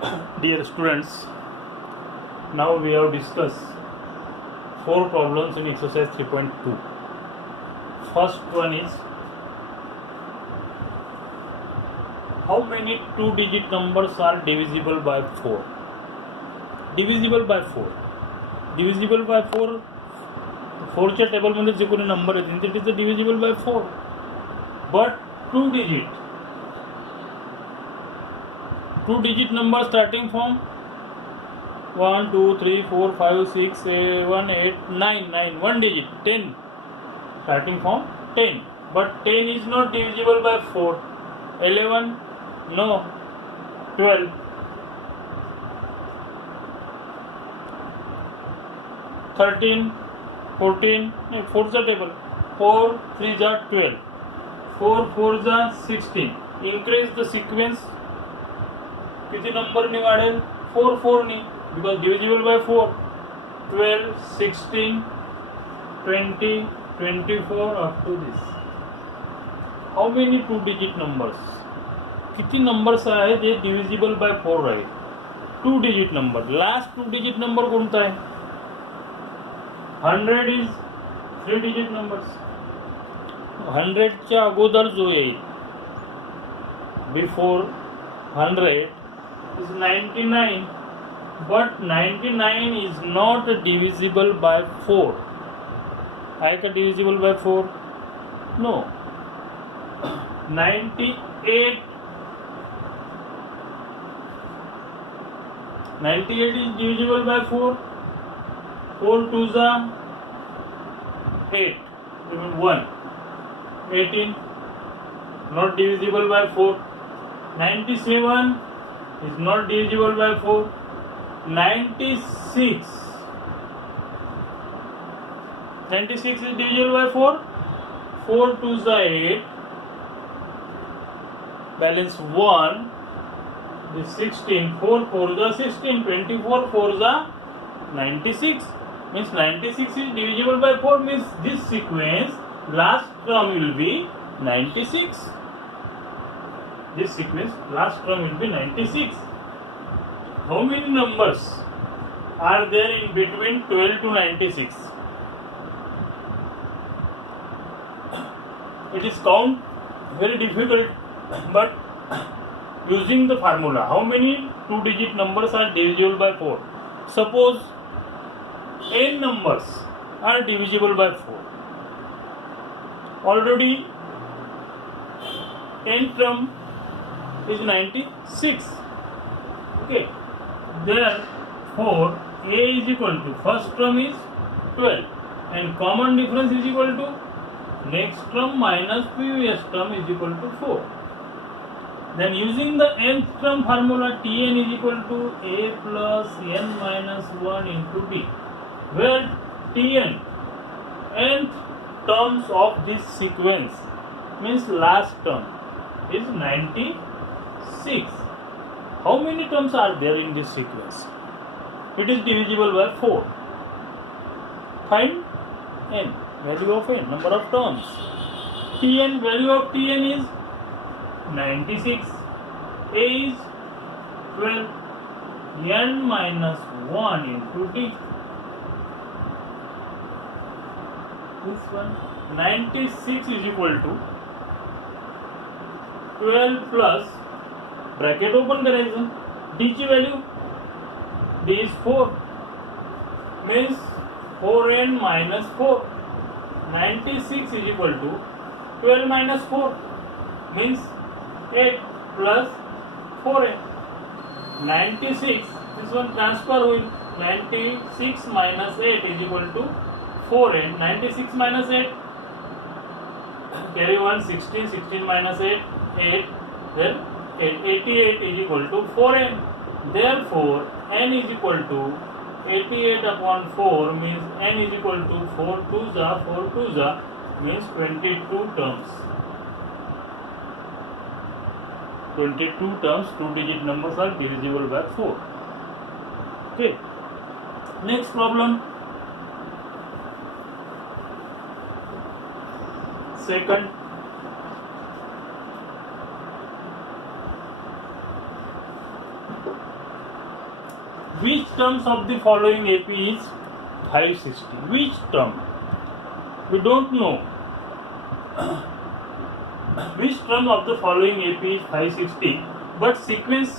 Dear students, now we have discussed 4 problems in exercise 3.2. First one is, how many 2-digit numbers are divisible by 4? Divisible by 4. Divisible by 4. 4च्या टेबलमध्ये जे कोणी number येतील ते is divisible by 4. But 2-digit number starting from 1, 2, 3, 4, 5, 6, 7, 8, 9, 1 digit, 10, starting from 10, but 10 is not divisible by 4, 11, no, 12, 13, 14, 4 चा table, 4 3 are 12, 4 4 are 16, increase the sequence, किती number नि वाढेल 4 4 नि because divisible by 4, 12, 16, 20, 24 up to this. How many 2-digit numbers? किती numbers आहे जे divisible by 4 आहे? 2-digit number. Last 2-digit number कोणता आहे? 100 is 3-digit numbers. 100 च्या अगोदर जो येईल before 100 is 99, but 99 is not divisible by 4. है का divisible by 4? No. 98 is divisible by 4. 4 2s are 8. 1. 18 not divisible by 4. 97 is not divisible by 4. 96 is divisible by 4. 4 2s are 8. Balance 1. This 16. 4 4s are 16. 24 4s are 96. Means 96 is divisible by 4. Means this sequence last term will be 96. This sequence last term will be 96. How many numbers are there in between 12 to 96? It is count very difficult, but using the formula, how many 2-digit numbers are divisible by 4? Suppose n numbers are divisible by 4. Already n term is 96. Okay. Therefore, a is equal to first term is 12 and common difference is equal to next term minus previous term is equal to 4. Then using the nth term formula, Tn is equal to a plus n minus 1 into d, where Tn, nth terms of this sequence, means last term, is 96. How many terms are there in this sequence? It is divisible by 4. Find n, value of n, number of terms. Tn, value of Tn is 96. A is 12. N minus 1 into d. This one, 96 is equal to 12 plus bracket open करायचं, d ची value, d is 4 means 4n minus 4. 96 is equal to 12 minus 4 means 8 plus 4n. 96, this one transfer होईल, 96 minus 8 is equal to 4n. 96 minus 8, carry 1, 16, 16 minus 8, 8, then 88 is equal to 4n. Therefore, n is equal to 88 upon 4 means n is equal to 4 2s are 4 2s are means 22 terms. 22 terms, 2-digit numbers are divisible by 4. Okay. Next problem. Second. which terms of the following AP is 560? Which term? We don't know. Which term of the following AP is 560? But sequence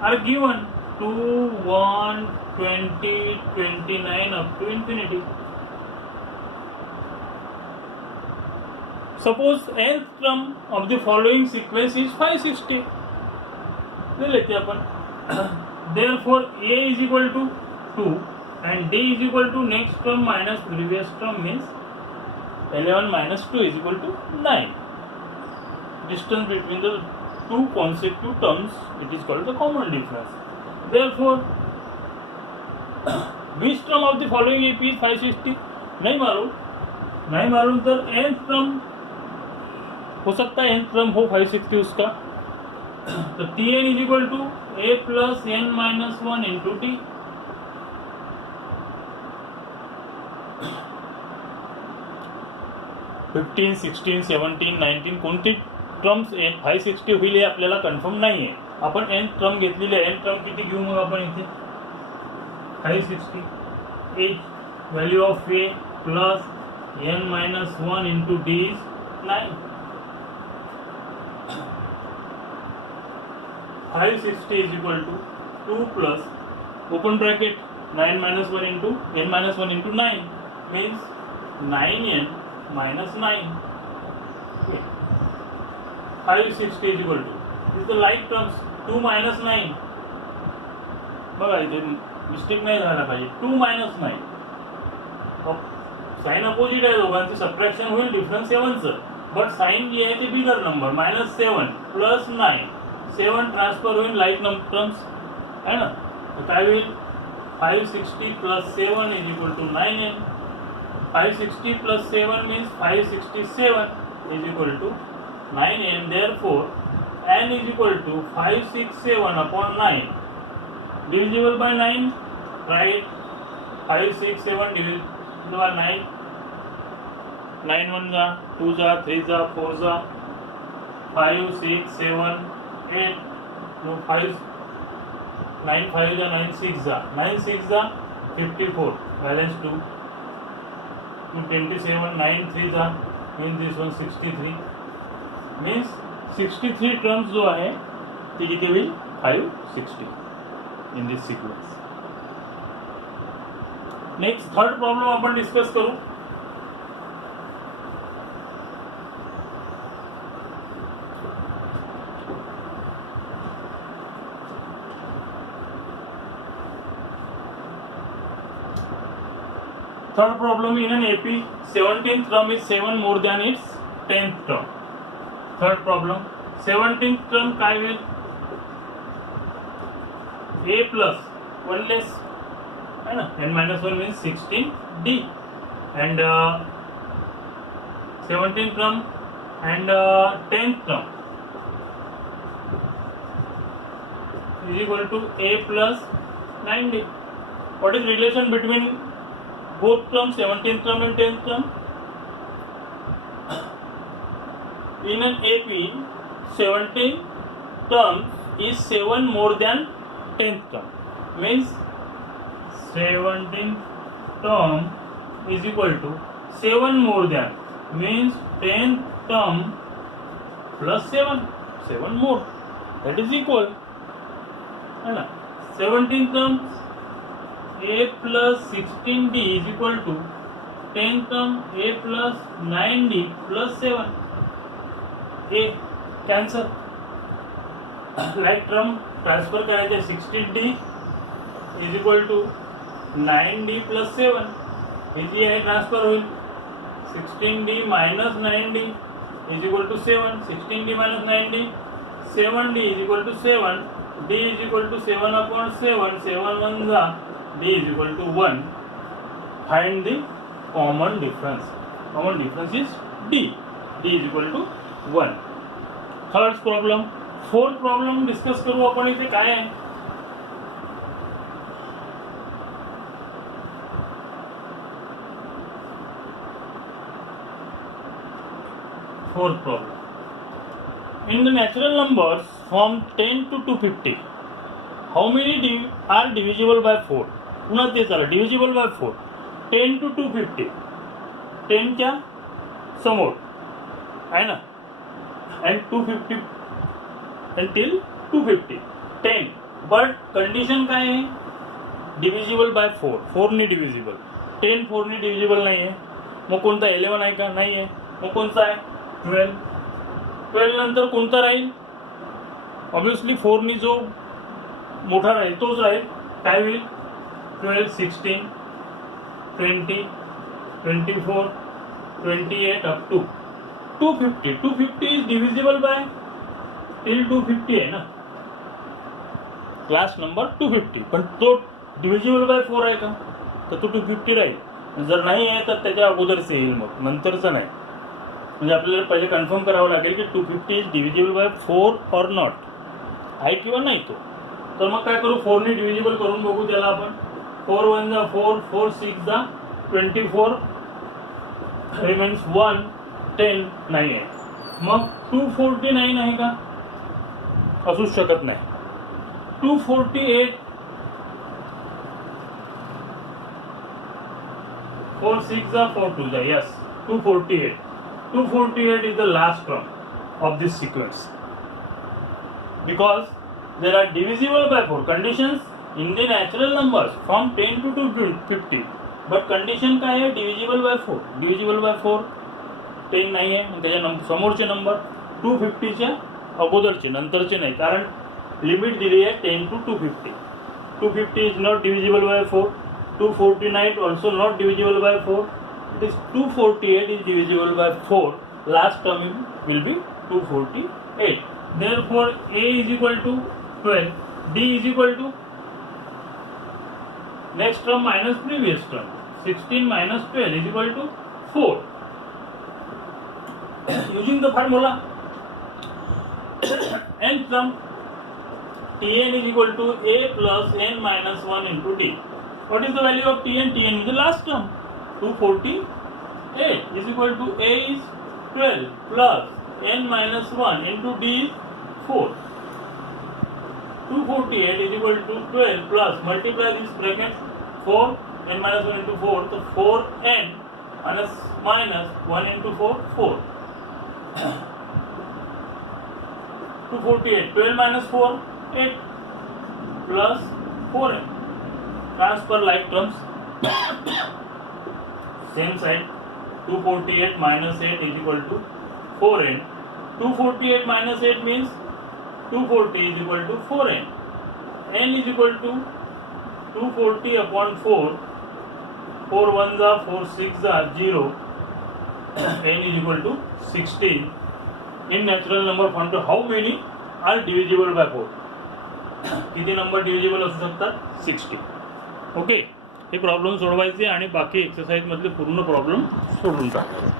are given 2, 1, 20, 29 up to infinity. Suppose nth term of the following sequence is 560. ले लेते हैं अपन. Therefore A is equal to 2 and D is equal to next term minus previous term means 11 minus 2 is equal to 9. Distance between the two consecutive terms, it is called the common difference. Therefore, which term of the following AP is 560? नहीं मालूम तो nth term हो सकता है, nth term हो 560 उसका. तो Tn is equal to A plus n minus 1 into T. Fifteen 16 17 19 कोणती टर्म्स 560 होईल हे आपल्याला कन्फर्म नाही आहे. आपण n टर्म घेतलेली आहे. n टर्म किती घेऊ मग आपण इथे 560 H value of a plus n minus 1 into d is 9. 560 is equal to 2 plus open bracket 9 minus 1 into n minus 1 into 9 means 9n minus 9. Okay. 560 is equal to, this is the like terms, 2 minus 9. बघा इथे mistake नाही झाला पाहिजे. 2 minus 9 sign opposite आहे दोघांचे, subtraction होईल difference 7चं, but sign जी आहे ते बिगर नंबर -7 प्लस 9 7 ट्रान्सफर होईल लाईक टर्म्स है ना. तो काय होईल 560 plus 7 is equal to 9n. 560 plus 7 means 567 is equal to 9n. Therefore, n is equal to 567 upon 9 divisible by 9. Right? 567 divisible by 9. 9 1 जा 2 जा 3 जा 4 जा 5 6 7 8 no 5 9 5 जा 9 6 जा 9 6 जा 54 balance 2 27 9 3 जा means this one 63 means 63 terms जो आहे ते किती होईल 560 in this sequence. Next third problem आपण डिस्कस करू. Third problem, in an AP, 17th term is 7 more than its 10th term. Third problem, 17th term काय होईल A plus 1 less है ना, n minus 1 means 16d and 17th term and 10th term is equal to A plus 9d. What is relation between both terms, 17th term and 10th term? In an AP, 17th term is 7 more than 10th term. Means 17th term is equal to 7 more than means 10th term plus 7 more, that is equal है ना. 17th term A plus 16d is equal to 10th term A plus 9d plus 7. A cancel, like term transfer करायचे. 16d is equal to 9d plus 7 हे जी आहे transfer होईल. 16d minus 9d is equal to 7. 16d minus 9d 7d is equal to 7. d is equal to 7 upon 7. 7 1 जा d is equal to 1. Find the common difference. Common difference is d. d is equal to 1. Third problem. Fourth problem discuss करू आपण. इथे काय आहे fourth problem. In the natural numbers from 10 to 250 how many are divisible by 4. पुन्हा तेच आलं divisible by 4. 10 to 250. 10च्या समोर आहे ना, अँड 250 until 250. 10 बट कंडिशन काय आहे, डिव्हिजिबल बाय 4. 4ने डिव्हिजिबल. 10 4ने डिव्हिजिबल नाही आहे. मग कोणता 11 आहे का, नाही आहे. मग कोणता आहे 12. 12 नंतर कोणता राहील, ऑब्विसली 4नी जो मोठा राहील तोच राहील. काय होईल 12 16 20 24 28 up to 250. 250 is divisible by till 250 आहे ना, लास्ट नंबर 250. पण तो डिव्हिजिबल बाय 4 आहे का, तर तो 250 राहील. जर नाही आहे तर त्याच्या अगोदरच येईल, मग नंतरचं नाही. म्हणजे आपल्याला पहिले कन्फर्म करावं लागेल की 250 is divisible by 4 or not, आहे किंवा नाही तो. तर मग काय करू, 4ने डिव्हिजिबल करून बघू त्याला आपण. 4 1 जा 4, 4 6 जा 24, रिमेन्स 1 10 नाही आहे. मग 249 आहे का, असूच शकत नाही. 248 4 6 जा 4 2 जा, yes 248. 248 is the last term of this sequence because there are divisible by 4 conditions in the natural numbers from 10 to 250. but condition काय आहे, divisible by 4. divisible by 4 10 नाही आहे, त्याच्या समोरचे नंबर 250च्या अगोदरचे, नंतरचे नाही, कारण लिमिट दिली आहे 10 to 250. 250 is not divisible by 4. 249 also not divisible by 4. It is 248 is divisible by 4. Last term will be 248. Therefore A is equal to 12. D is equal to next term minus previous term. 16 minus 12 is equal to 4. Using the formula nth term Tn is equal to A plus n minus 1 into D. What is the value of Tn? Tn is the last term. 248 is equal to A is 12 plus n minus 1 into D is 4. 248 is equal to 12 plus, multiply this bracket 4 n minus 1 into 4, so 4n minus 1 into 4 4. 248 12 minus 4 8 plus 4n. Transfer like terms. Same side. 248 minus 8 is equal to 4n. 248 minus 8 means 240 is equal to 4n. n is equal to 240 upon 4. 4 1 जा 4 6 जा 0. n is equal to 16. In natural number form, to how many are divisible by 4? किती number divisible असू शकतात, 60. Okay, हे problem सोडवायचे आणि बाकी exercise मधले पूर्ण प्रॉब्लेम सोडून टाकायचे.